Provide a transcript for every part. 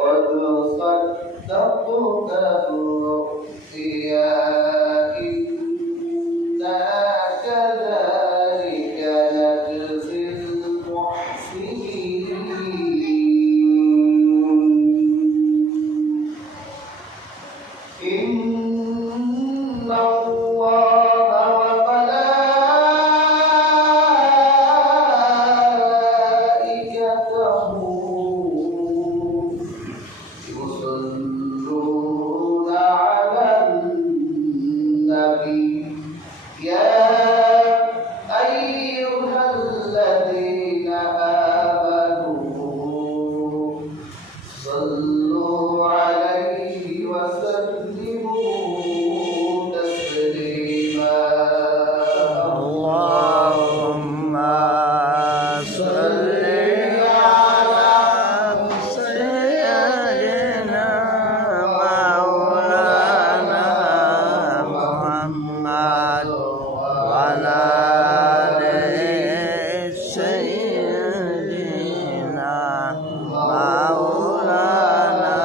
قد صدقت الرؤيا إنا كذلك نجزي المحسنين إن الله وملائكته يصلون على النبي يا أيها الذين آمنوا صلوا عليه وسلموا تسليما اللهم صل على سيدنا مولانا محمد وعلى آل سيدنا مولانا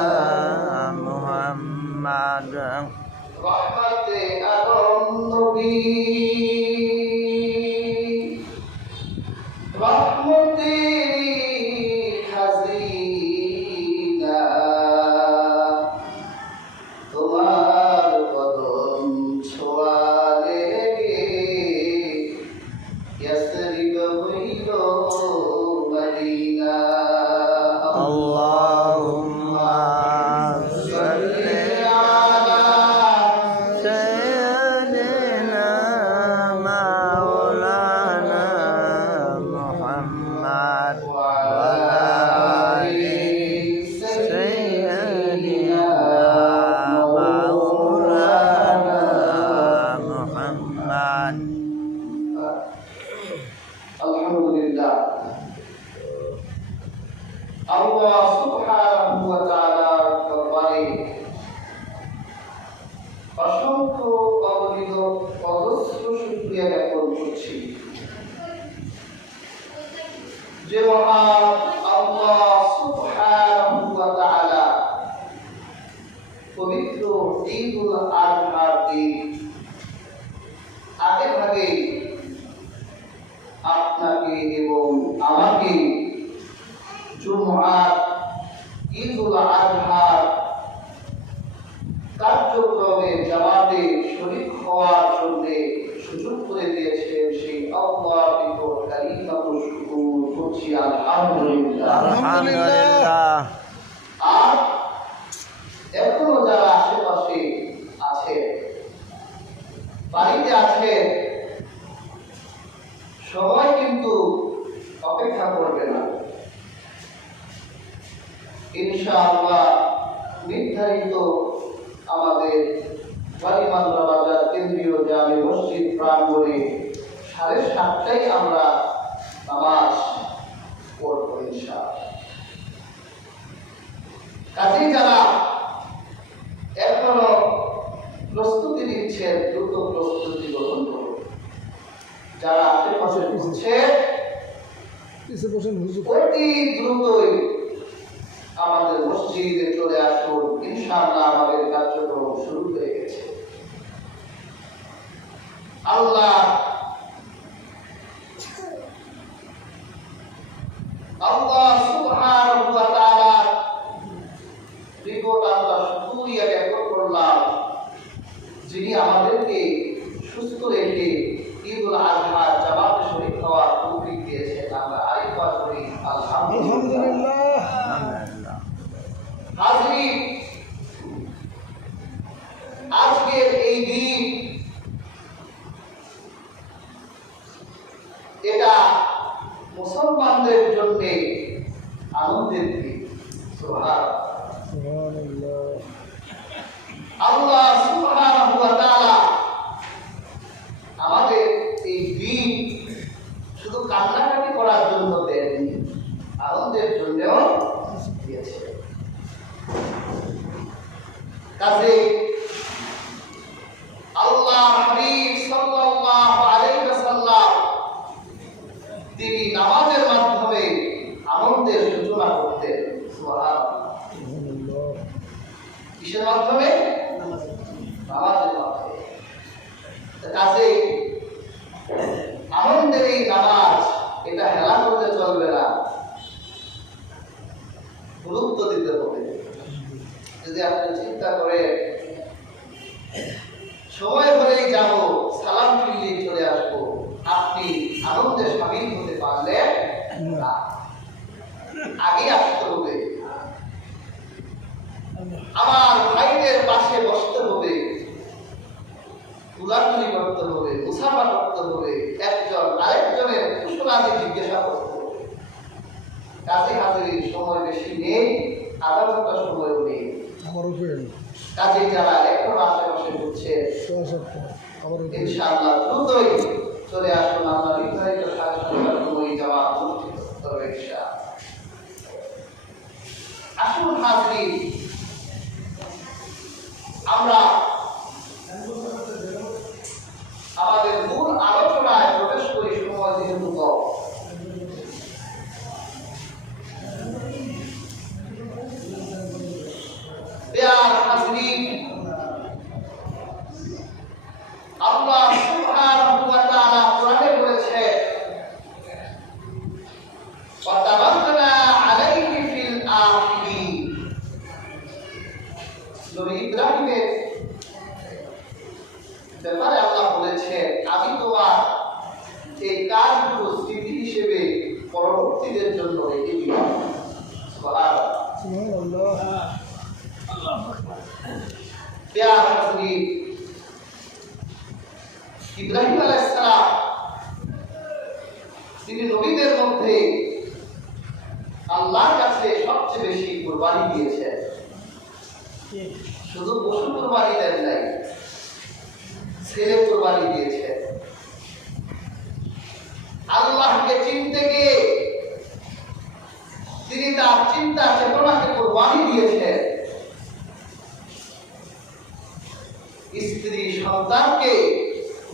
محمد رحمة النبي رحمتي হাসিনা তোমার কদম ছোঁয়ালে ইয়াসরিব হইল মদিনা اللهم صل على سيدنا مولانا محمد وعلى آل سيدنا مولانا محمد আলহামদুলিল্লাহ আল্লাহ সুবহানাহু ওয়া তাআলার দরবারে অসংখ্য অগণিত অজস্র শুকরিয়া জ্ঞাপন করছি যে মহান আল্লাহ সুবহানাহু ওয়া তাআলা পবিত্র ঈদুল আযহার দিন আগে ভাগে আপনাকে এবং আমাকে জুমআর ঈদুল আযহার কার্যক্রমে জামাতে শরীক হওয়ার জন্য সুযোগ করে দিয়েছেন সেই আল্লাহর নিকট কালিমাতুল শুকর করছি আলহামদুলিল্লাহ। আলহামদুলিল্লাহ আর এখনো যারা আশেপাশে আছে বাড়িতে আছে সবাই কিন্তু অপেক্ষা করবে না, ইনশাআল্লাহ নির্ধারিত আমাদের বালিমান্দ্রা বাজার কেন্দ্রীয় জামে মসজিদ প্রাঙ্গণে 7:30টায় আমরা নামাজ পড়ব ইনশাআল্লাহ। কাজেই যারা এখনো প্রস্তুতি নিচ্ছেন দ্রুত প্রস্তুতি গ্রহণ করুন। যারা আশেপাশে ঘুরছে অতি দ্রুতই আমাদের মসজিদে চলে আসুন, ইনশাআল্লাহ আমাদের কার্যক্রম শুরু হয়ে গেছে। আল্লাহ সুবহানাহু ওয়া তাআলা নিকট আমরা শুকরিয়া জ্ঞাপন করলাম যিনি আমাদেরকে সুস্থ রেখে ঈদুল আযহার জামাতে শরীক হওয়ার তৌফিক দিয়েছেন। আমরা আরেকবার করি আলহামদুলিল্লাহ। হাজরিন, আজকের এই দিন এটা মুসলমানদের জন্য আনন্দের দিন। সুবহানাল্লাহ। আল্লাহ সুবহানাহু ওয়া তাআলা আমাদের এই দিন শুধু কান্নাকাটি করার জন্য দেননি, আনন্দের জন্যও দিয়েছে। কাজে আল্লাহ হাবিব সাল্লাল্লাহু আলাইহি ওয়াসাল্লাম তিনি নামাজের মাধ্যমে আনন্দের সূচনা করতেন। সুবহানাল্লাহ। কিসের মাধ্যমে? নামাজের মাধ্যমে। কাজে আনন্দের এই নামাজ, এটা হেলা করতে চলবে না, গুরুত্ব দিতে হবে। যদি আপনি চিন্তা করে সময় হলেই যাব, সালাম ফিরলেই চলে আসবো, আপনি আনন্দে সামিল হতে পারলেন না। আগে আসতে হবে, আমার ভাইদের পাশে বসতে হবে, তুলাতুলি করতে হবে, মুসাফা করতে হবে, একজন আরেকজনের কুশলাদি জিজ্ঞাসা করতে হবে। কাজে হাজির সময় বেশি নেই, আধা ঘন্টা সময়ও নেই। কাজে যারা এখনো আশেপাশে ঘুরছে ইনশাআল্লাহ দ্রুতই চলে আসুন, আমরা নির্ধারিত সাড়ে 7টার সময় যাওয়া অনুষ্ঠিত করবে ইনশাআল্লাহ। আসুন হাজির, আমরা আমাদের মূল আলোচনায় প্রবেশ করি। সময় যেহেতু কম, আল্লাহ সুবহানাহু ওয়া তাআলা কোরআনে বলেছেন, ওয়া তাওয়াক্কালনা আলাইহি ফিল আখিরিন। নবী ইব্রাহিমের ব্যাপারে আল্লাহ বলেছেন, আমি তোমার এই কাজগুলো স্মৃতি হিসেবে পরবর্তীদের জন্য রেখে দিলাম। সুবহানাল্লাহ। প্যার হাজরিন, ইব্রাহিম আলাইহিস সালাম তিনি নবীদের মধ্যে আল্লাহর কাছে সবচেয়ে বেশি কুরবানি দিয়েছেন। শুধু পশু কুরবানি দেন নাই, ছেলে কুরবানি দিয়েছেন। আল্লাহকে চিনতে গিয়ে তিনি তার চিন্তা চেতনাকে কুরবানি দিয়েছেন। স্ত্রী সন্তানকে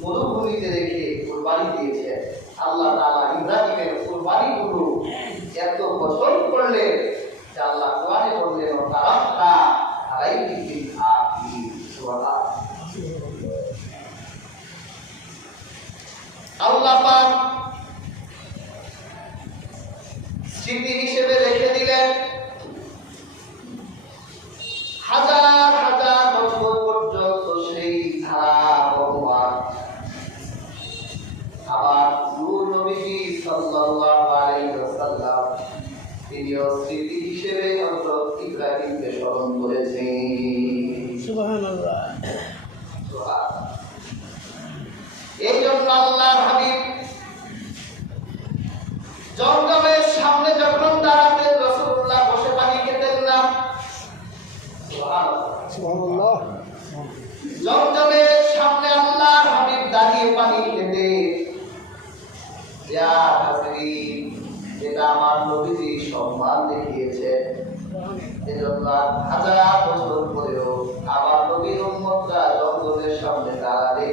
মরুভূমিতে রেখে কুরবানি দিয়েছেন। আল্লাহ তাআলা ইব্রাহিমের কুরবানিগুলো এত পছন্দ করলেন যে আল্লাহ কোরআনে বললেন, তারাক্কা আলাইহি ফিল আখিরিন। সুবহানাল্লাহ। আল্লাহ পাক স্মৃতি হিসেবে রেখে দিলেন হাজার হাজার বছর পর্যন্ত সেই ধারা বহমান। আবার নূর নবীজি সাল্লাল্লাহু আলাইহি ওয়াসাল্লাম তিনিও স্মৃতি হিসেবে হযরত ইব্রাহিমকে স্মরণ করেছেন। সুবহানাল্লাহ। এই জন্য আল্লাহর হাবিব জমজমের সামনে যখন দাঁড়াতেন, রাসূলুল্লাহ বসে পানি খেতেন না। সুবহানাল্লাহ। জমজমের সামনে আল্লাহর হাবিব দাঁড়িয়ে পানি খেতেন। ইয়া হাজরিন, এটা আমার নবীজি সম্মান দেখিয়েছেন। এজন্য হাজার বছর পরেও আমার নবীর উম্মতরা জমজমের সামনে দাঁড়ালে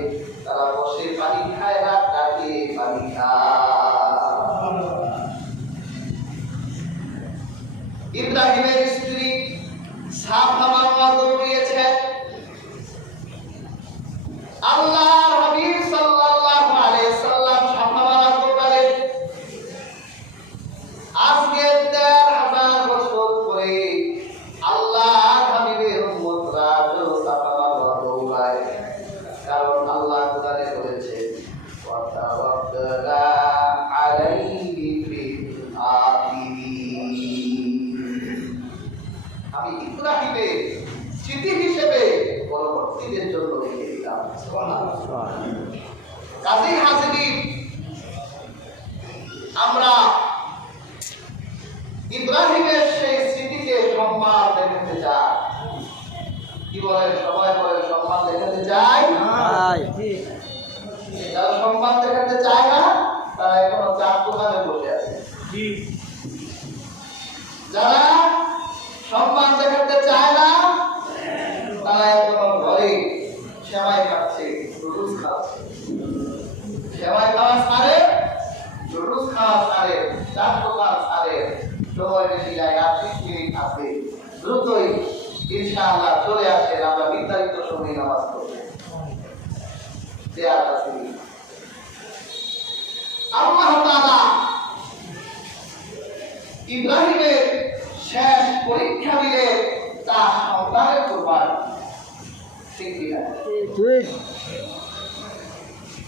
তারা বসে পানি খায় না, দাঁড়িয়ে পানি খায়। ইব্রাহিমের স্ত্রী সাফা মারওয়া দৌড়িয়েছেন। আল্লাহর হাবিব সাল্লাল্লাহু আলাইহি সাল্লাম সাফা মারওয়া দৌড়ালেন। আজকে ১,৫০০ বছর পরে আল্লাহর হাবিবের উম্মতরা সাফা মারওয়া দৌড়ায়। কারণ আল্লাহ কোরআনে বলেছেন, ওয়া তাওয়াক্কালা আলাইহি ফিল আখিরিন। আমি ইব্রাহিমের স্মৃতি হিসেবে পরবর্তীদের জন্য রেখে দিলাম। কাজী হাজির, আমরা ইব্রাহিমের সেই স্মৃতিকে সম্মান দেখাতে চাই। কি বলেন সবাই? বলেন সম্মান দেখাতে চাই। যারা সম্মান দেখাতে চায় না তারা এখনো চার দোকানে বসে আছে। যারা সম্মান দেখাতে চায় না তারা এখনো ঘরে সেমাই খাচ্ছে, নুডলস খাচ্ছে। সেমাই খাওয়া ছাড়ে, নুডলস খাওয়া ছাড়ে, চার দোকান ছাড়ে। সময় বেশি জায়গা 30 মিনিট আছে, দ্রুতই ইনশাআল্লাহ চলে আসেন, আমরা নির্ধারিত সময়ে নামাজ পড়ব। দেয়ার কাছে আল্লাহ তাআলা ইব্রাহিমের শেষ পরীক্ষা দিলেন তার সন্তানের কুরবানি। ঠিক কিনা? ঠিক।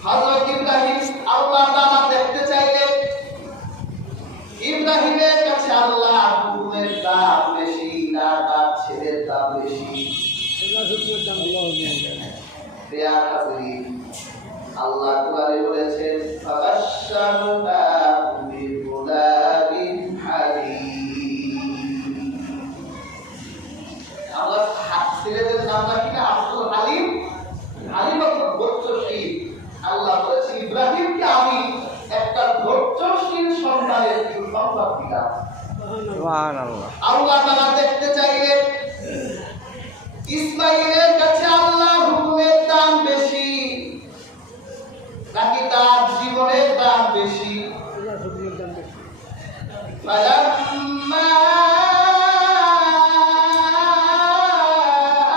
হযরত ইব্রাহিম আল্লাহ তাআলা দেখতে চাইলেন ইব্রাহিমের কাছে আল্লাহ হুকুমের দাম বেশি না তার ছেলের দাম বেশি। দেয়ার হাজির আল্লাহ কোরআনে বলেছেন ফাবাশশারনাহু বিগুলামিন হালিম। আল্লাহ ছেলেদের নাম রাখি আব্দুল হালিম, হালিম অর্থ ধৈর্যশীল। আল্লাহ বলেছেন ইব্রাহিমকে আমি একটা ধৈর্যশীল সন্তানের সুসংবাদ দিলাম। সুবহানাল্লাহ। আল্লাহ তাআলা দেখতে চাইলেন ইসমাঈলের কাছে আল্লাহ হুকুমের দাম বেশি নাকি তার জীবনের দাম বেশি। ফালাম্মা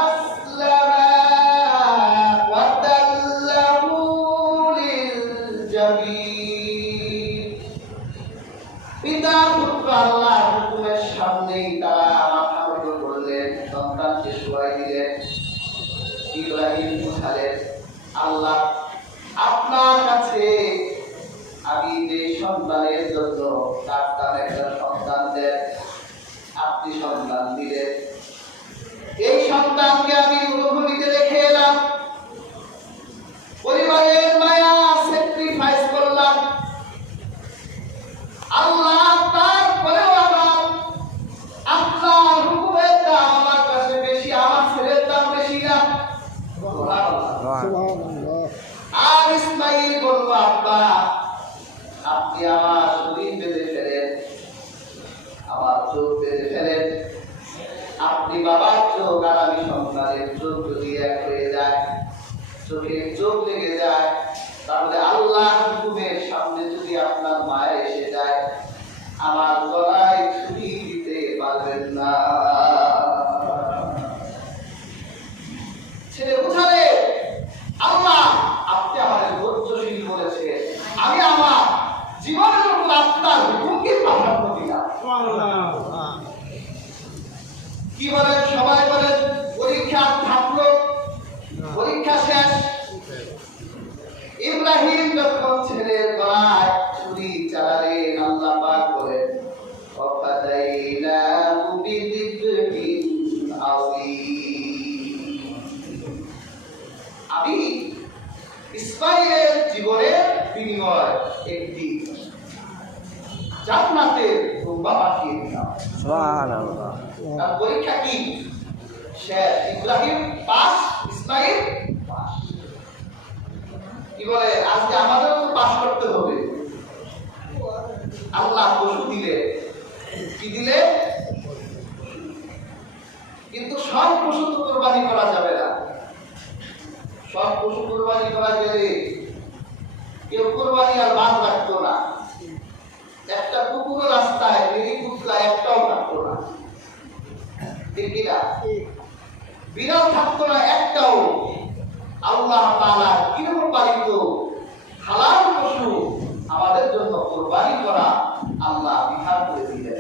আসলামা ওয়া তাল্লাহু লিল-জাবিন। পিতা পুত্র আল্লাহর হুকুমের সামনেই তারা মাথা নত করলেন, সন্তানকে শোয়াই দিলেন। ইব্রাহিম বুঝালেন আল্লাহ আপনার কাছে আমি যে সন্তানের জন্য ডাক্তার একটা সন্তান দেন, আপনি সন্তান দিলেন। এই সন্তানকে আমি অনুভূতিতে রেখে এলাম, পরিবারের মায়া স্যাক্রিফাইস করলাম। আল্লাহ তারপরেও আমার আপনার হুকুমের দাম আমার কাছে বেশি, আমার ছেলের দাম বেশি না। আর ইসমাঈল বলল আব্বা আপনি আমার শরীর বেঁধে ফেলেন, আমার চোখ বেঁধে ফেলেন। আপনি বাবার চোখ আর আমি সন্তানের চোখ যদি এক হয়ে যায়, চোখে চোখ লেগে যায়, তাহলে আল্লাহ হুকুমের সামনে যদি আপনার মায়া এসে যায় আমার গলায় ছুরি দিতে পারবেন না। ছেলে বুঝালে আল্লাহ আপনি আমাদের ধৈর্যশীল বলেছেন, আমি আমার জীবনের উপর আপনার হুকুমকে প্রাধান্য দিলাম। কি বলেন সবাই বলেন পরীক্ষা থাকলো, পরীক্ষা শেষ। ইব্রাহিম যখন ছেলের গলায় ছুরি চালালেন আল্লাহ পাক বলেন ওয়াফাদাইনাহু বিযিবহিন আযীম। আমি ইসমাঈলের জীবনের বিনিময় একটি জান্নাতের রূপা পাঠিয়ে দিলাম। সুবহানাল্লাহ। তার পরীক্ষা কি শেষ, ইব্রাহিম পাস, ইসমাঈল পাস। কি বলে আজকে আমাদেরও তো পাস করতে হবে। আল্লাহ পশু দিলে, কি দিলে? কিন্তু সব পশু তো কোরবানি করা যাবে না। সব পশু কোরবানি করা গেলে কেউ কোরবানি আর বাদ রাখতো না। একটা কুকুর রাস্তায় নিরিপুতলা একটাও থাকতো না, ঠিক কিনা? বিড়াল থাকতো না একটাও। আল্লাহ তাআলা গৃহপালিত হালাল পশু আমাদের জন্য কোরবানি করা আল্লাহ বিধান করে দিলেন।